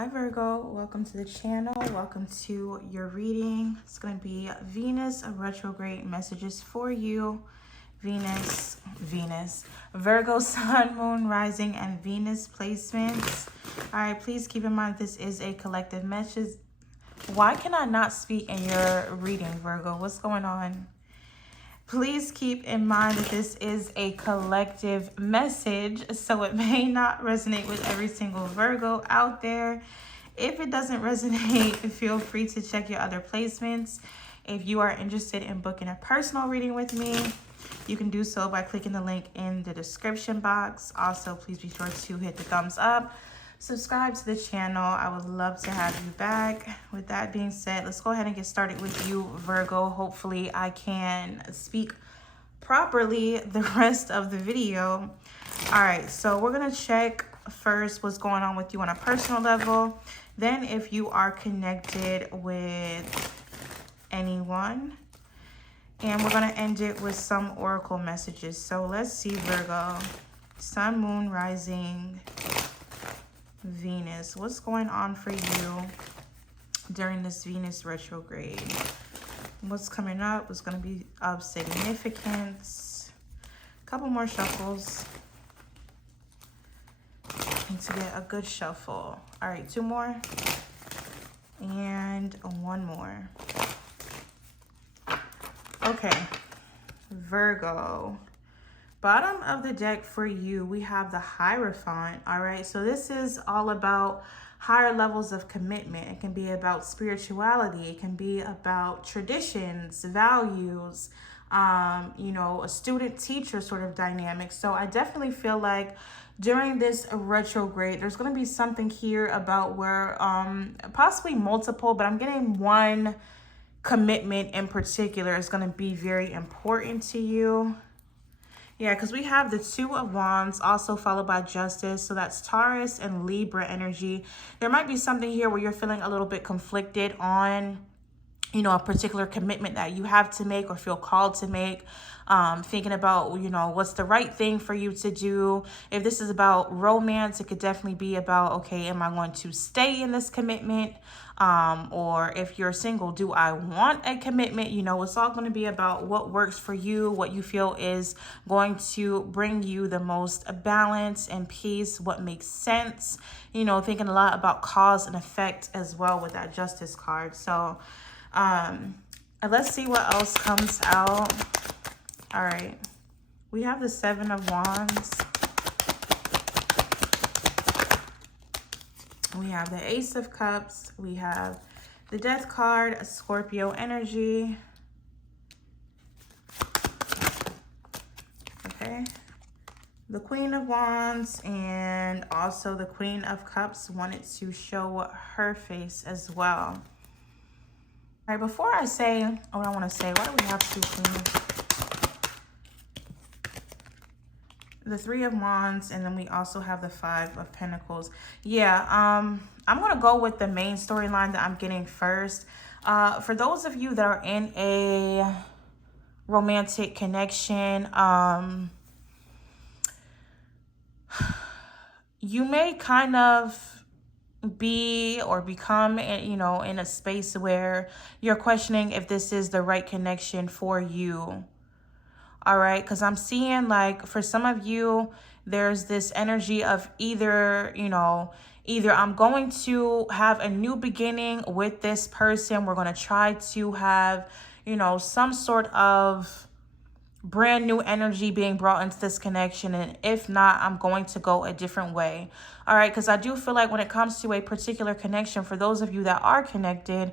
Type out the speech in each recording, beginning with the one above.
Hi Virgo, welcome to the channel. Welcome to your reading. It's going to be Venus retrograde messages for you. Venus, Virgo, Sun, Moon, Rising, and Venus placements. All right, please keep in mind this is a collective message. Why can I not speak in your reading, Virgo? What's going on? Please keep in mind that this is a collective message, so it may not resonate with every single Virgo out there. If it doesn't resonate, feel free to check your other placements. If you are interested in booking a personal reading with me, you can do so by clicking the link in the description box. Also, please be sure to hit the thumbs up. Subscribe to the channel. I would love to have you back. With that being said, let's go ahead and get started with you, Virgo. Hopefully I can speak properly the rest of the video. All right, so we're gonna check first what's going on with you on a personal level. Then if you are connected with anyone, and we're gonna end it with some oracle messages. So let's see, Virgo, Sun, Moon, Rising, Venus. What's going on for you during this Venus retrograde? What's coming up? What's going to be of significance? A couple more shuffles. Need to get a good shuffle. All right, two more and one more. Okay, Virgo. Bottom of the deck for you, we have the Hierophant. All right, so this is all about higher levels of commitment. It can be about spirituality. It can be about traditions, values, you know, a student-teacher sort of dynamic. So I definitely feel like during this retrograde, there's going to be something here about where possibly multiple, but I'm getting one commitment in particular is going to be very important to you. Yeah, because we have the Two of Wands, also followed by Justice. So that's Taurus and Libra energy. There might be something here where you're feeling a little bit conflicted on, you know, a particular commitment that you have to make or feel called to make. Thinking about, you know, what's the right thing for you to do. If this is about romance, it could definitely be about, okay, am I going to stay in this commitment? Or if you're single, do I want a commitment? You know, it's all going to be about what works for you, what you feel is going to bring you the most balance and peace, what makes sense. You know, thinking a lot about cause and effect as well with that Justice card. So let's see what else comes out. All right, we have the Seven of Wands. We have the Ace of Cups. We have the Death card, a Scorpio energy. Okay. The Queen of Wands and also the Queen of Cups wanted to show her face as well. All right, before I say what I want to say, why do we have two queens? The Three of Wands, and then we also have the Five of Pentacles. Yeah, I'm going to go with the main storyline that I'm getting first. For those of you that are in a romantic connection, you may kind of be or become, you know, in a space where you're questioning if this is the right connection for you. All right, because I'm seeing like for some of you, there's this energy of either, you know, either I'm going to have a new beginning with this person. We're going to try to have, you know, some sort of brand new energy being brought into this connection. And if not, I'm going to go a different way. All right, because I do feel like when it comes to a particular connection, for those of you that are connected,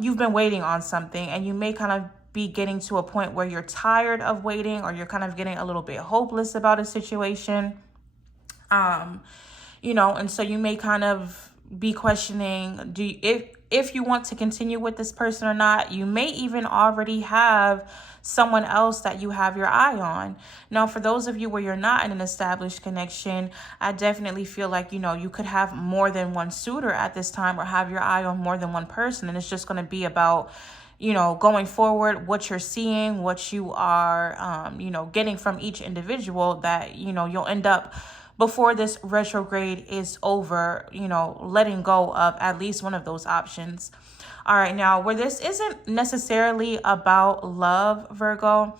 you've been waiting on something and you may kind of be getting to a point where you're tired of waiting or you're kind of getting a little bit hopeless about a situation. You know, and so you may kind of be questioning, if you want to continue with this person or not. You may even already have someone else that you have your eye on. Now, for those of you where you're not in an established connection, I definitely feel like, you know, you could have more than one suitor at this time or have your eye on more than one person. And it's just going to be about, you know, going forward, what you're seeing, what you are, you know, getting from each individual that, you know, you'll end up before this retrograde is over, you know, letting go of at least one of those options. All right, now where this isn't necessarily about love, Virgo,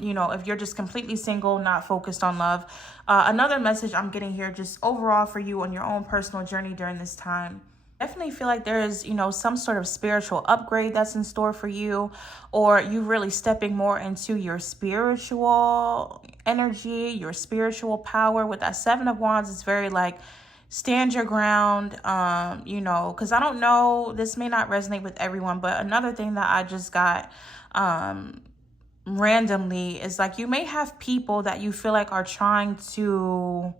you know, if you're just completely single, not focused on love, another message I'm getting here just overall for you on your own personal journey during this time. Definitely feel like there is, you know, some sort of spiritual upgrade that's in store for you, or you really stepping more into your spiritual energy, your spiritual power. With that Seven of Wands, it's very like stand your ground, you know, because I don't know, this may not resonate with everyone, but another thing that I just got randomly is like you may have people that you feel like are trying to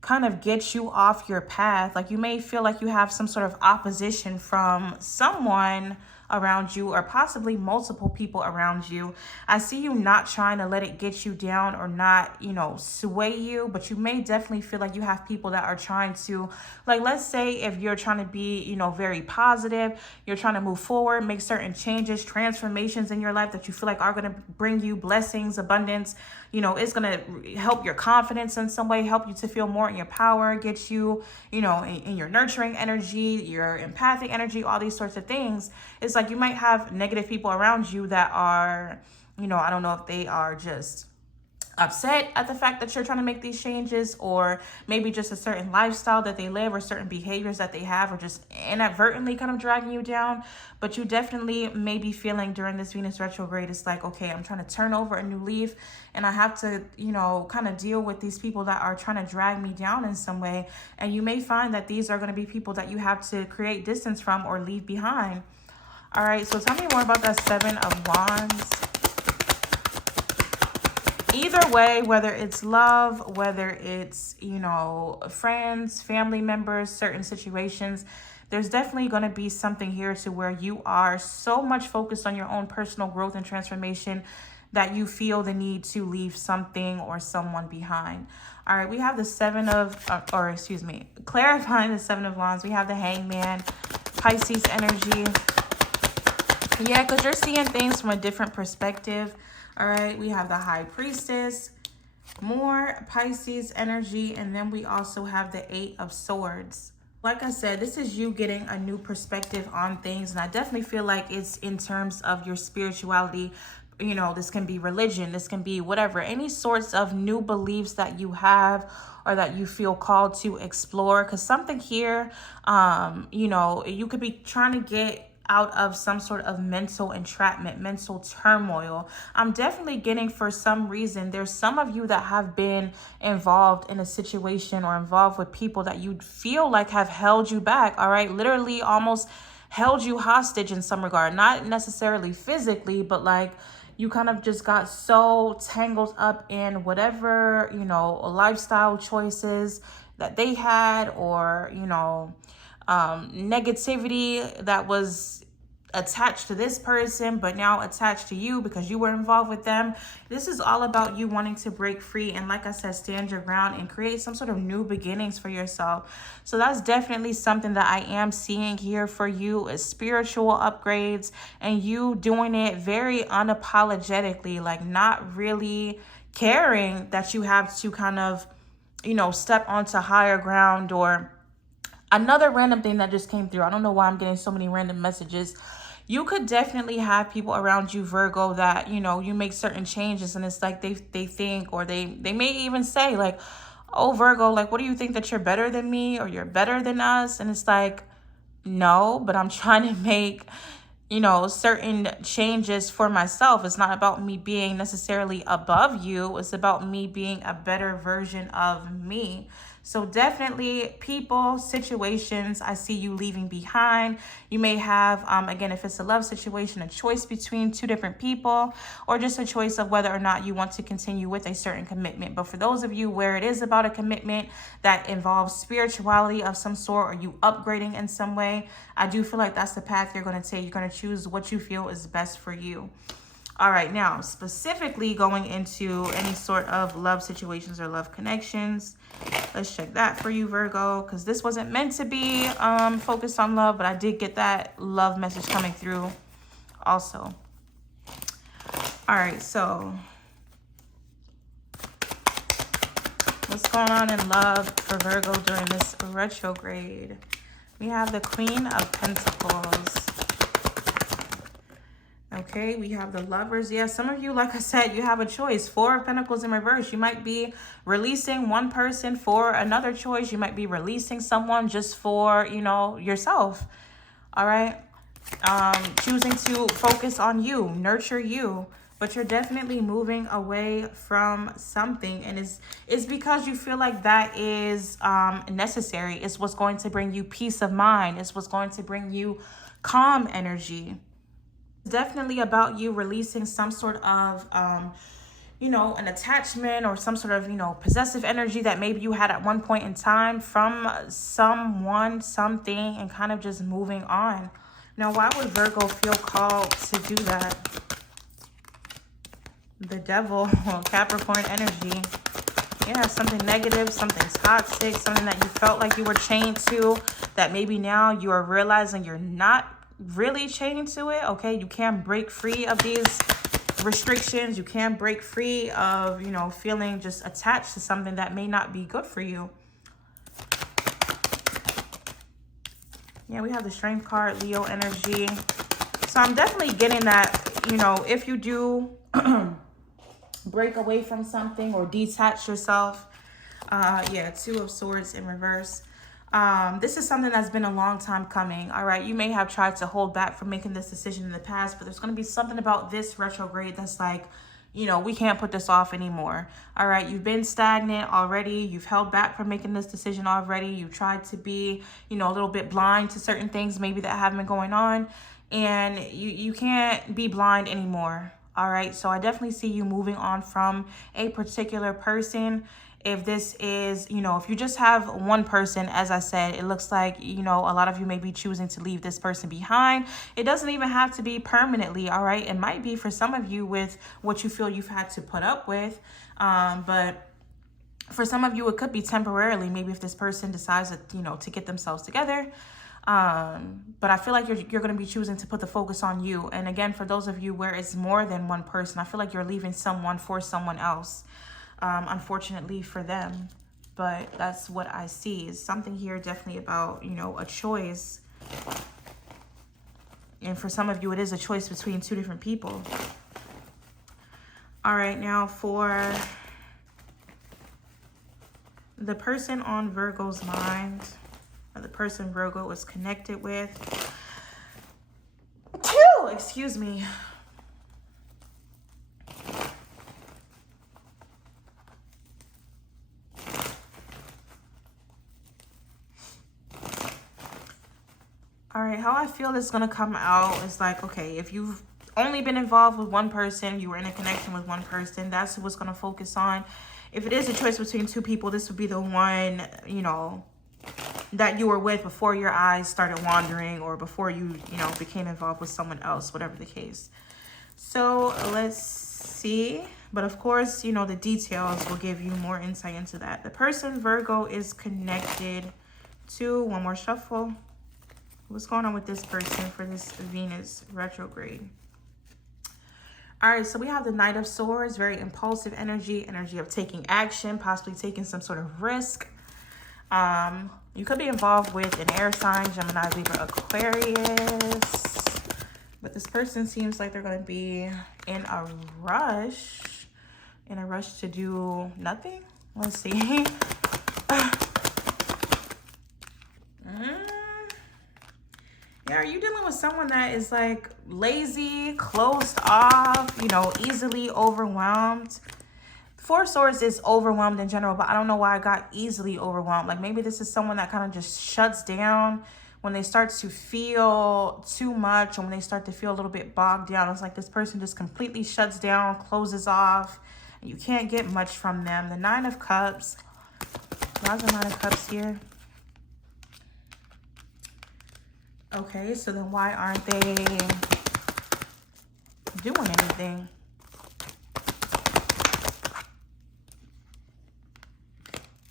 kind of get you off your path. Like you may feel like you have some sort of opposition from someone around you, or possibly multiple people around you. I see you not trying to let it get you down or not, you know, sway you, but you may definitely feel like you have people that are trying to, like, let's say if you're trying to be, you know, very positive, you're trying to move forward, make certain changes, transformations in your life that you feel like are going to bring you blessings, abundance, you know, it's going to help your confidence in some way, help you to feel more in your power, get you, you know, in your nurturing energy, your empathic energy, all these sorts of things. It's like you might have negative people around you that are, you know, I don't know if they are just upset at the fact that you're trying to make these changes, or maybe just a certain lifestyle that they live or certain behaviors that they have, or just inadvertently kind of dragging you down. But you definitely may be feeling during this Venus retrograde, it's like, okay, I'm trying to turn over a new leaf, and I have to, you know, kind of deal with these people that are trying to drag me down in some way. And you may find that these are going to be people that you have to create distance from or leave behind. All right, so tell me more about that Seven of Wands. Either way, whether it's love, whether it's, you know, friends, family members, certain situations, there's definitely going to be something here to where you are so much focused on your own personal growth and transformation that you feel the need to leave something or someone behind. All right, we have the clarifying the Seven of Wands. We have the Hangman, Pisces energy. Yeah, because you're seeing things from a different perspective. All right, we have the High Priestess, more Pisces energy, and then we also have the Eight of Swords. Like I said, this is you getting a new perspective on things, and I definitely feel like it's in terms of your spirituality. You know, this can be religion, this can be whatever, any sorts of new beliefs that you have or that you feel called to explore. Because something here, you know, you could be trying to get out of some sort of mental entrapment, mental turmoil. I'm definitely getting, for some reason, there's some of you that have been involved in a situation or involved with people that you feel like have held you back, all right? Literally almost held you hostage in some regard, not necessarily physically, but like you kind of just got so tangled up in whatever, you know, lifestyle choices that they had, or, you know, negativity that was attached to this person but now attached to you because you were involved with them. This is all about you wanting to break free and, like I said, stand your ground and create some sort of new beginnings for yourself. So that's definitely something that I am seeing here for you, is spiritual upgrades, and you doing it very unapologetically, like not really caring that you have to kind of, you know, step onto higher ground. Or another random thing that just came through, I don't know why I'm getting so many random messages. You could definitely have people around you, Virgo, that, you know, you make certain changes and it's like they think, or they may even say like, oh, Virgo, like, what do you think, that you're better than me or you're better than us? And it's like, no, but I'm trying to make, you know, certain changes for myself. It's not about me being necessarily above you. It's about me being a better version of me. So definitely people, situations, I see you leaving behind. You may have, again, if it's a love situation, a choice between two different people, or just a choice of whether or not you want to continue with a certain commitment. But for those of you where it is about a commitment that involves spirituality of some sort, or you upgrading in some way, I do feel like that's the path you're going to take. You're going to choose what you feel is best for you. All right, now specifically going into any sort of love situations or love connections, let's check that for you, Virgo, because this wasn't meant to be focused on love, but I did get that love message coming through also. All right, so What's going on in love for Virgo during this retrograde? We have the Queen of Pentacles. Okay, we have the Lovers. Yeah, some of you, like I said, you have a choice. Four of Pentacles in reverse. You might be releasing one person for another choice. You might be releasing someone just for, you know, yourself. All right. Choosing to focus on you, nurture you. But you're definitely moving away from something. And it's because you feel like that is necessary. It's what's going to bring you peace of mind. It's what's going to bring you calm energy. Definitely about you releasing some sort of you know, an attachment or some sort of, you know, possessive energy that maybe you had at one point in time from someone, something, and kind of just moving on. Now, why would Virgo feel called to do that? The Devil, Capricorn energy. Yeah, something negative, something toxic, something that you felt like you were chained to, that maybe now you are realizing you're not really chained to it. Okay, you can break free of these restrictions. You can break free of, you know, feeling just attached to something that may not be good for you. Yeah, we have the Strength card, Leo energy. So I'm definitely getting that, you know, if you do break away from something or detach yourself, yeah, Two of Swords in reverse. This is something that's been a long time coming. All right, you may have tried to hold back from making this decision in the past, but there's going to be something about this retrograde that's like, you know, we can't put this off anymore. All right, you've been stagnant already. You've held back from making this decision already. You've tried to be, you know, a little bit blind to certain things maybe that have been going on, and you can't be blind anymore. All right, so I definitely see you moving on from a particular person. If this is, you know, if you just have one person, as I said, it looks like, you know, a lot of you may be choosing to leave this person behind. It doesn't even have to be permanently, all right? It might be for some of you with what you feel you've had to put up with. But for some of you, it could be temporarily. Maybe if this person decides that, you know, to get themselves together. But I feel like you're going to be choosing to put the focus on you. And again, for those of you where it's more than one person, I feel like you're leaving someone for someone else. Unfortunately for them, but that's what I see. Is something here definitely about, you know, a choice. And for some of you, it is a choice between two different people. All right, now for the person on Virgo's mind, or the person Virgo is connected with. Excuse me. All right, how I feel this is going to come out is like, okay, if you've only been involved with one person, you were in a connection with one person, that's what's going to focus on. If it is a choice between two people, this would be the one, you know, that you were with before your eyes started wandering, or before you know, became involved with someone else, whatever the case. So let's see. But of course, you know, the details will give you more insight into that. The person Virgo is connected to, one more shuffle. What's going on with this person for this Venus retrograde? All right, so we have the Knight of Swords, very impulsive energy of taking action, possibly taking some sort of risk. You could be involved with an air sign, Gemini, Libra, Aquarius. But this person seems like they're going to be in a rush to do nothing. Let's see. Yeah, are you dealing with someone that is like lazy, closed off, you know, easily overwhelmed? Four of Swords is overwhelmed in general, but I don't know why I got easily overwhelmed. Like maybe this is someone that kind of just shuts down when they start to feel too much, or when they start to feel a little bit bogged down. It's like this person just completely shuts down, closes off, and you can't get much from them. The Nine of Cups. Why's the Nine of Cups here? Okay, so then why aren't they doing anything?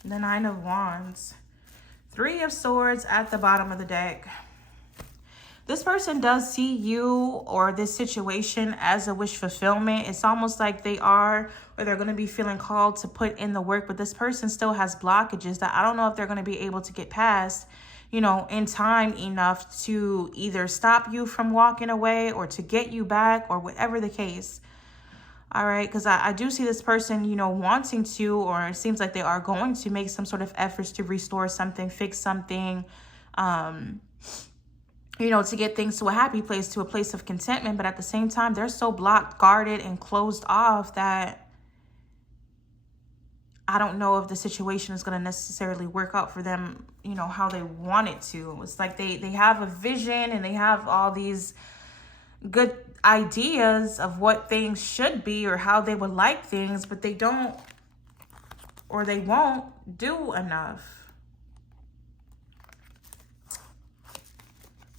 The Nine of Wands. Three of Swords at the bottom of the deck. This person does see you or this situation as a wish fulfillment. It's almost like they are, or they're going to be feeling called to put in the work, but this person still has blockages that I don't know if they're going to be able to get past, you know, in time enough to either stop you from walking away or to get you back or whatever the case. All right, because I do see this person, you know, wanting to, or it seems like they are going to make some sort of efforts to restore something, fix something, you know, to get things to a happy place, to a place of contentment. But at the same time, they're so blocked, guarded, and closed off that I don't know if the situation is going to necessarily work out for them, you know, how they want it to. It's like they have a vision and they have all these good ideas of what things should be or how they would like things, but they don't, or they won't do enough.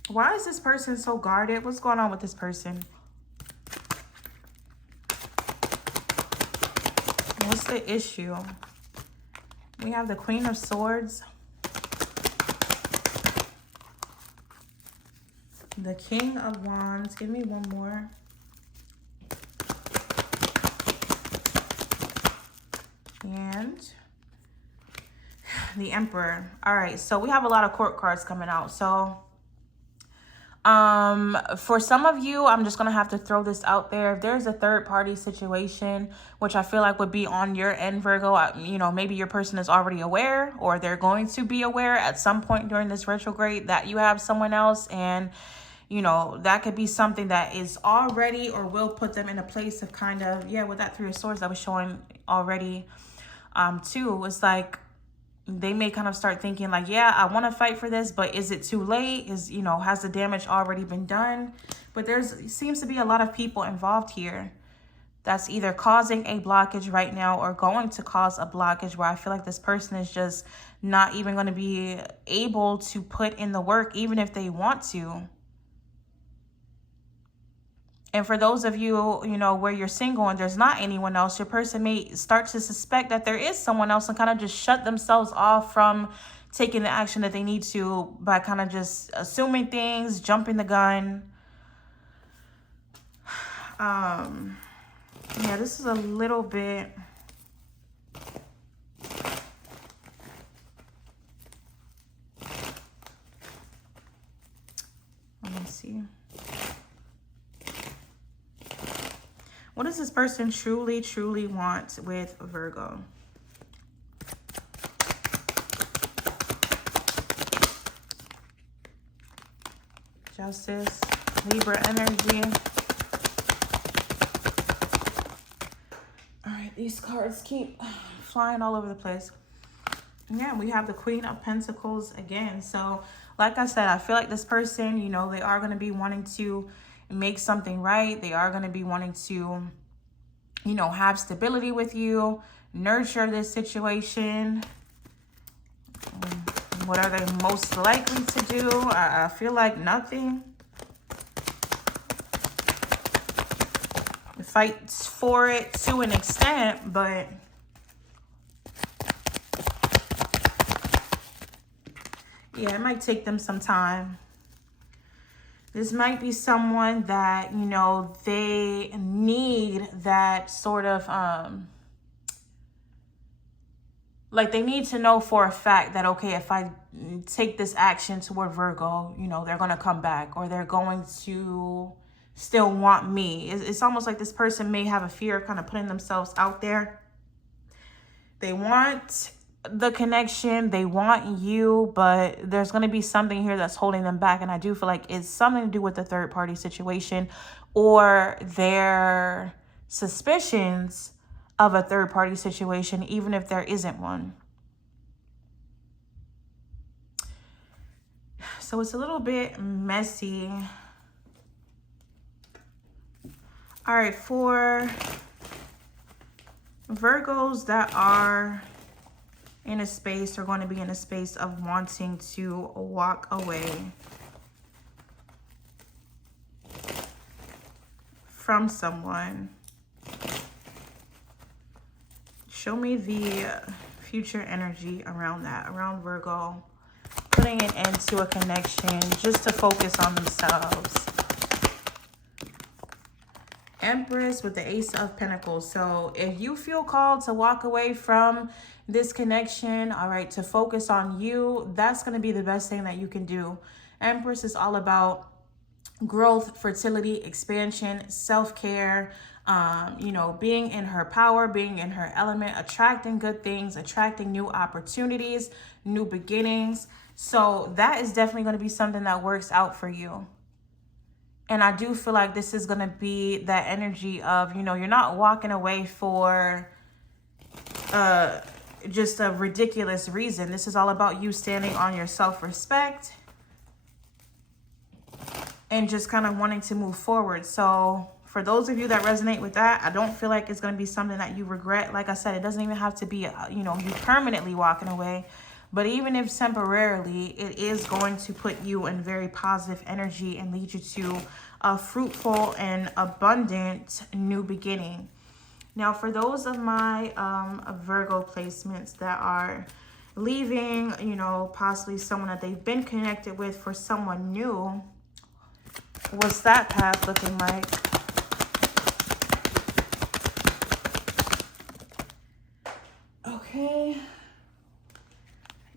Why is this person so guarded? What's going on with this person? What's the issue? We have the Queen of Swords, the King of Wands. Give me one more. And the Emperor. All right, so we have a lot of court cards coming out. So for some of you, I'm just gonna have to throw this out there. If there's a third party situation, which I feel like would be on your end, Virgo, you know, maybe your person is already aware, or they're going to be aware at some point during this retrograde that you have someone else, and you know, that could be something that is already or will put them in a place of kind of, yeah, with that Three of Swords I was showing already, too. It's like they may kind of start thinking like, yeah, I want to fight for this, but is it too late? Is, you know, has the damage already been done? But seems to be a lot of people involved here that's either causing a blockage right now or going to cause a blockage, where I feel like this person is just not even going to be able to put in the work, even if they want to. And for those of you, you know, where you're single and there's not anyone else, your person may start to suspect that there is someone else and kind of just shut themselves off from taking the action that they need to by kind of just assuming things, jumping the gun. Yeah, this is a little bit... Let me see. What does this person truly, truly want with Virgo? Justice, Libra energy. All right, these cards keep flying all over the place. Yeah, we have the Queen of Pentacles again. So, like I said, I feel like this person, you know, they are going to be wanting to make something right. They are going to be wanting to, you know, have stability with you, nurture this situation. What are they most likely to do? I feel like nothing. Fights for it to an extent, but yeah, it might take them some time. This might be someone that, you know, they need that sort of, like they need to know for a fact that, okay, if I take this action toward Virgo, you know, they're going to come back, or they're going to still want me. It's almost like this person may have a fear of kind of putting themselves out there. They want the connection, they want you, but there's going to be something here that's holding them back. And I do feel like it's something to do with the third party situation or their suspicions of a third party situation, even if there isn't one. So it's a little bit messy. All right, for Virgos that are in a space, are going to be in a space of wanting to walk away from someone. Show me the future energy around that, around Virgo putting it into a connection just to focus on themselves. Empress with the Ace of Pentacles. So if you feel called to walk away from this connection, all right, to focus on you, that's going to be the best thing that you can do. Empress is all about growth, fertility, expansion, self-care, you know, being in her power, being in her element, attracting good things, attracting new opportunities, new beginnings. So that is definitely going to be something that works out for you. And I do feel like this is going to be that energy of, you know, you're not walking away for just a ridiculous reason. This is all about you standing on your self-respect and just kind of wanting to move forward. So for those of you that resonate with that, I don't feel like it's going to be something that you regret. Like I said, it doesn't even have to be, you know, you permanently walking away. But even if temporarily, it is going to put you in very positive energy and lead you to a fruitful and abundant new beginning. Now, for those of my Virgo placements that are leaving, you know, possibly someone that they've been connected with for someone new, what's that path looking like? Okay.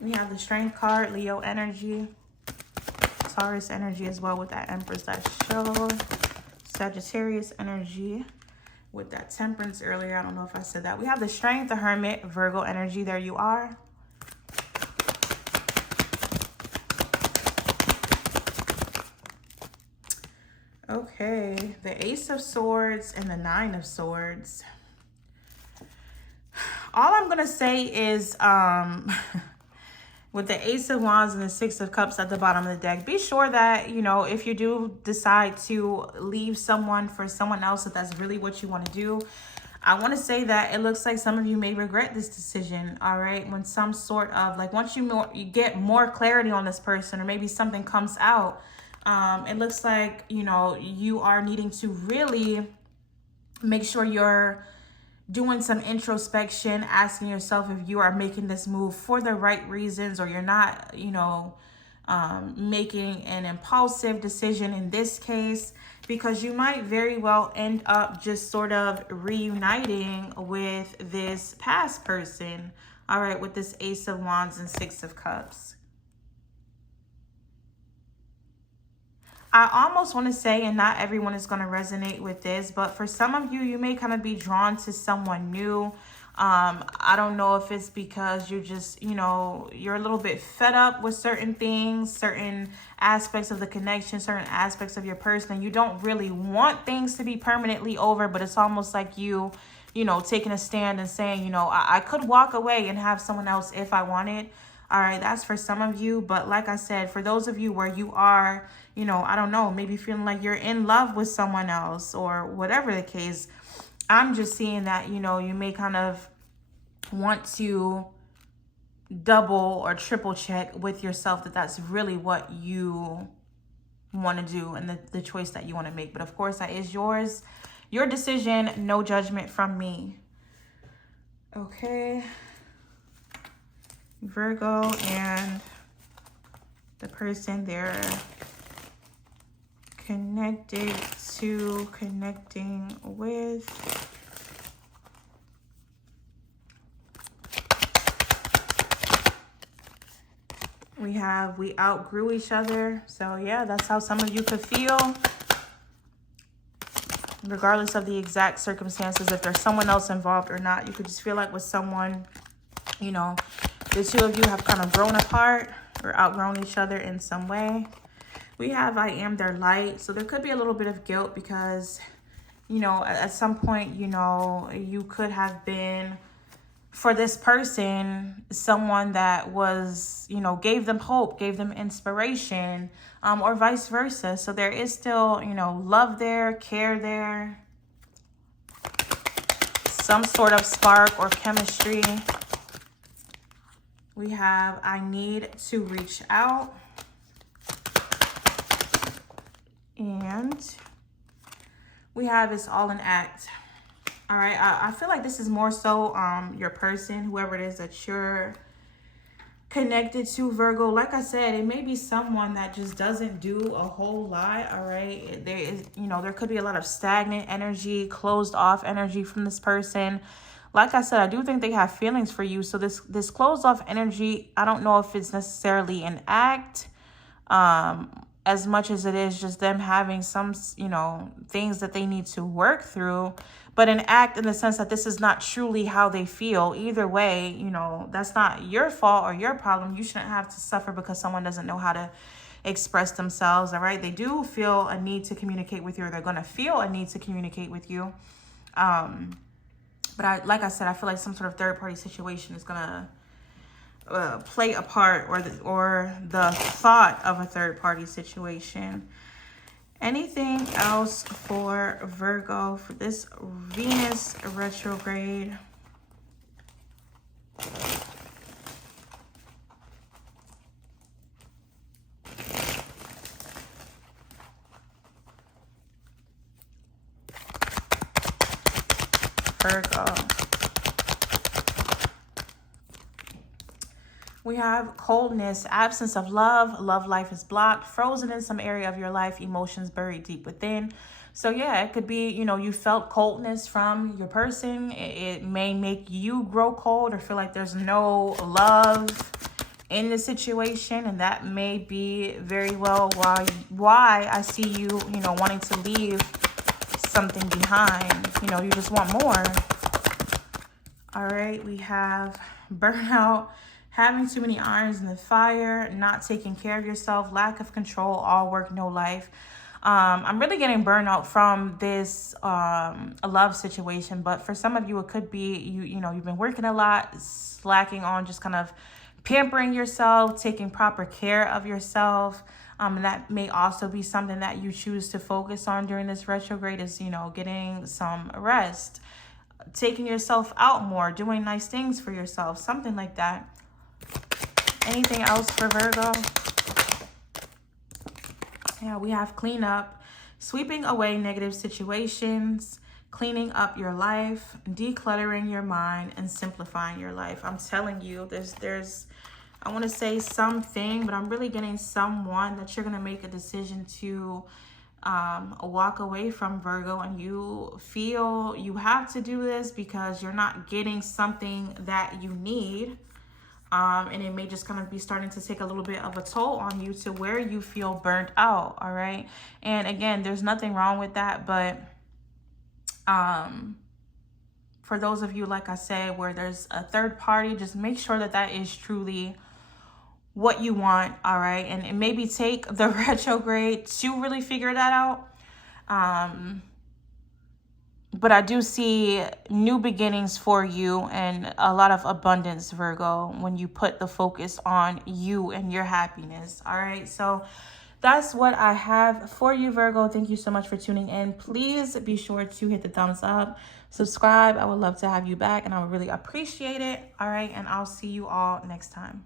We have the Strength card, Leo energy, Taurus energy as well with that Empress that showed, Sagittarius energy with that Temperance earlier. I don't know if I said that. We have the Strength, the Hermit, Virgo energy. There you are. Okay, the Ace of Swords and the Nine of Swords. All I'm going to say is, with the Ace of Wands and the Six of Cups at the bottom of the deck, be sure that, you know, if you do decide to leave someone for someone else, if that's really what you want to do, I want to say that it looks like some of you may regret this decision, all right? When some sort of, like, once you get more clarity on this person, or maybe something comes out, it looks like, you know, you are needing to really make sure you're doing some introspection, asking yourself if you are making this move for the right reasons, or you're not, you know, making an impulsive decision in this case, because you might very well end up just sort of reuniting with this past person, all right, with this Ace of Wands and Six of Cups. I almost want to say, and not everyone is going to resonate with this, but for some of you, you may kind of be drawn to someone new. I don't know if it's because you're just, you know, you're a little bit fed up with certain things, certain aspects of the connection, certain aspects of your person, and you don't really want things to be permanently over, but it's almost like you know, taking a stand and saying, you know, I could walk away and have someone else if I wanted. All right, that's for some of you. But like I said, for those of you where you are, you know, I don't know, maybe feeling like you're in love with someone else or whatever the case, I'm just seeing that, you know, you may kind of want to double or triple check with yourself that that's really what you want to do and the choice that you want to make. But of course, that is yours, your decision, no judgment from me. Okay. Virgo and the person they're connected to, connecting with. We outgrew each other. So yeah, that's how some of you could feel. Regardless of the exact circumstances, if there's someone else involved or not, you could just feel like with someone, you know, the two of you have kind of grown apart or outgrown each other in some way. We have I am their light. So there could be a little bit of guilt because, you know, at some point, you know, you could have been, for this person, someone that was, you know, gave them hope, gave them inspiration, or vice versa. So there is still, you know, love there, care there, some sort of spark or chemistry. We have I need to reach out. And we have it's all an act. All right, I feel like this is more so your person, whoever it is that you're connected to, Virgo. Like I said, it may be someone that just doesn't do a whole lot. All right, there is, you know, there could be a lot of stagnant energy, closed off energy from this person. Like I said, I do think they have feelings for you. So this closed off energy, I don't know if it's necessarily an act, as much as it is just them having some, you know, things that they need to work through, but an act in the sense that this is not truly how they feel. Either way, you know, that's not your fault or your problem. You shouldn't have to suffer because someone doesn't know how to express themselves. All right, they do feel a need to communicate with you, or they're going to feel a need to communicate with you. But like I said, I feel like some sort of third party situation is going to play a part, or the thought of a third party situation. Anything else for Virgo for this Venus retrograde? Virgo. We have coldness, absence of love, love life is blocked, frozen in some area of your life, emotions buried deep within. So yeah, it could be, you know, you felt coldness from your person. It may make you grow cold or feel like there's no love in the situation. And that may be very well why I see you, you know, wanting to leave something behind. You know, you just want more. All right, we have burnout, having too many irons in the fire, not taking care of yourself, lack of control, all work, no life. I'm really getting burnout from this a love situation, but for some of you, it could be you know, you've been working a lot, slacking on just kind of pampering yourself, taking proper care of yourself. And that may also be something that you choose to focus on during this retrograde, is, you know, getting some rest, taking yourself out more, doing nice things for yourself, something like that. Anything else for Virgo? Yeah, we have cleanup, sweeping away negative situations, cleaning up your life, decluttering your mind, and simplifying your life. I'm telling you, there's I want to say something, but I'm really getting someone that you're going to make a decision to walk away from, Virgo, and you feel you have to do this because you're not getting something that you need. And it may just kind of be starting to take a little bit of a toll on you to where you feel burnt out. All right. And again, there's nothing wrong with that. But for those of you, like I said, where there's a third party, just make sure that that is truly what you want. All right. And maybe take the retrograde to really figure that out. But I do see new beginnings for you and a lot of abundance, Virgo, when you put the focus on you and your happiness. All right. So that's what I have for you, Virgo. Thank you so much for tuning in. Please be sure to hit the thumbs up, subscribe. I would love to have you back and I would really appreciate it. All right. And I'll see you all next time.